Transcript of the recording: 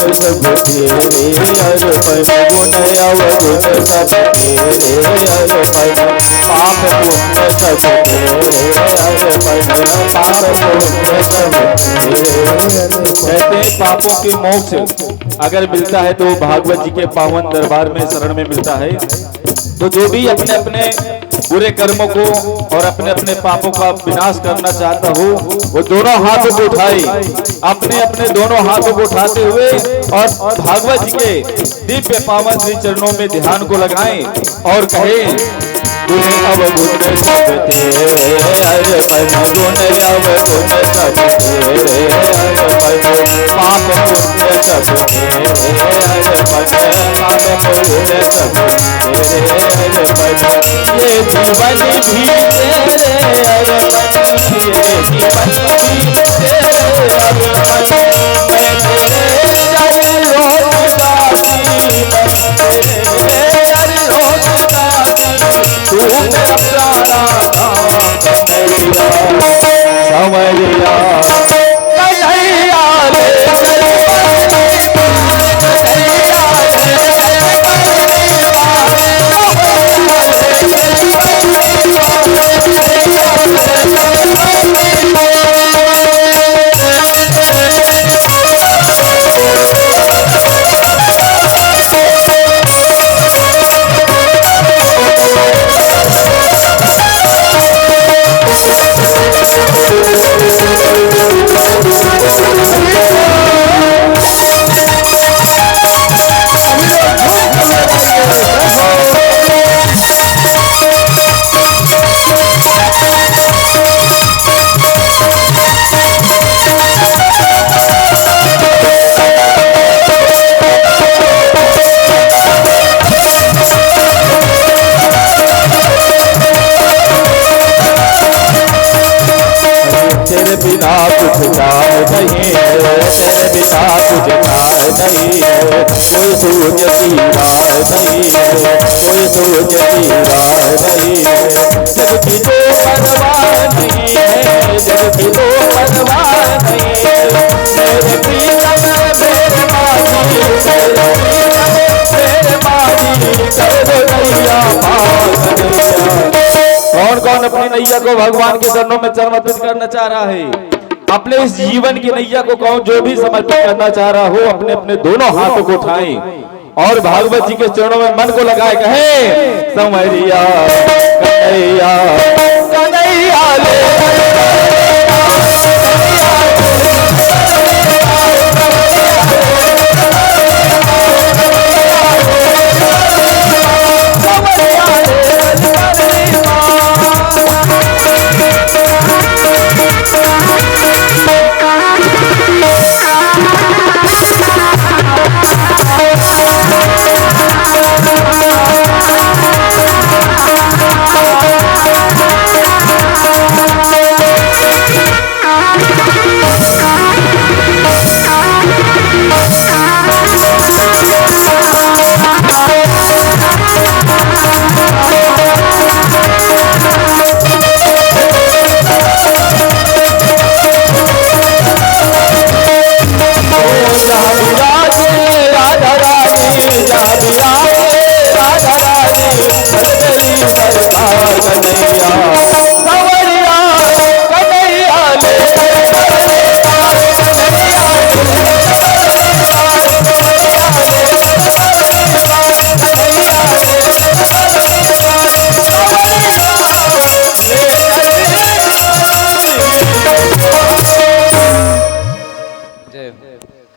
सब तेरे अर्पण, गुण अवगुण सब तेरे अर्पण, पाप पुण्य सब तेरे अर्पण, पाप पुण्य सब तेरे अर्पण। कहते हैं पापों के मोक्ष अगर मिलता है तो भागवत जी के पावन दरबार में शरण में मिलता है। तो जो भी अपने अपने बुरे कर्मों को और अपने अपने पापों का विनाश करना चाहता हो वो दोनों हाथों को उठाए, अपने अपने दोनों हाथों को उठाते हुए और भागवत जी के दिव्य पावन श्री चरणों में ध्यान को लगाएं और कहें गुण अवगुण सब तेरे अर्पण, गुण अवगुण सब तेरे अर्पण, पाप पुण्य सब तेरे अर्पण, पाप पुण्य सब तेरे अर्पण, ये जीवन भी तेरे अर्पण, ये जीवन भी तेरे अर्पण, मैं तेरे हरि रोज दासी, मैं तेरे हरि रोज दासी, तू मेरा प्यारा नाम कन्हैया, संवरिया कन्हैया ले चल बिना कुछ काम नहीं है, तेरे बिना कुछ काज नहीं है, कोई सूझ की राह नहीं है, कोई सूझ की राह नहीं है, जग की तो परवाह नहीं है, जग की तो परवाह नहीं है, मेरे प्रीतम मेरे माझी, मेरे प्रीतम मेरे माझी, कर दो नैया पार नैया। कौन कौन अपनी नैया को भगवान के चरणों में समर्पित करना चाह रहा है? अपने इस जीवन की नैया को कौन जो भी समर्पित करना चाह रहा हो अपने अपने दोनों हाथों को उठाएं और भागवत जी के चरणों में मन को लगाए, कहे संवरिया कन्हैया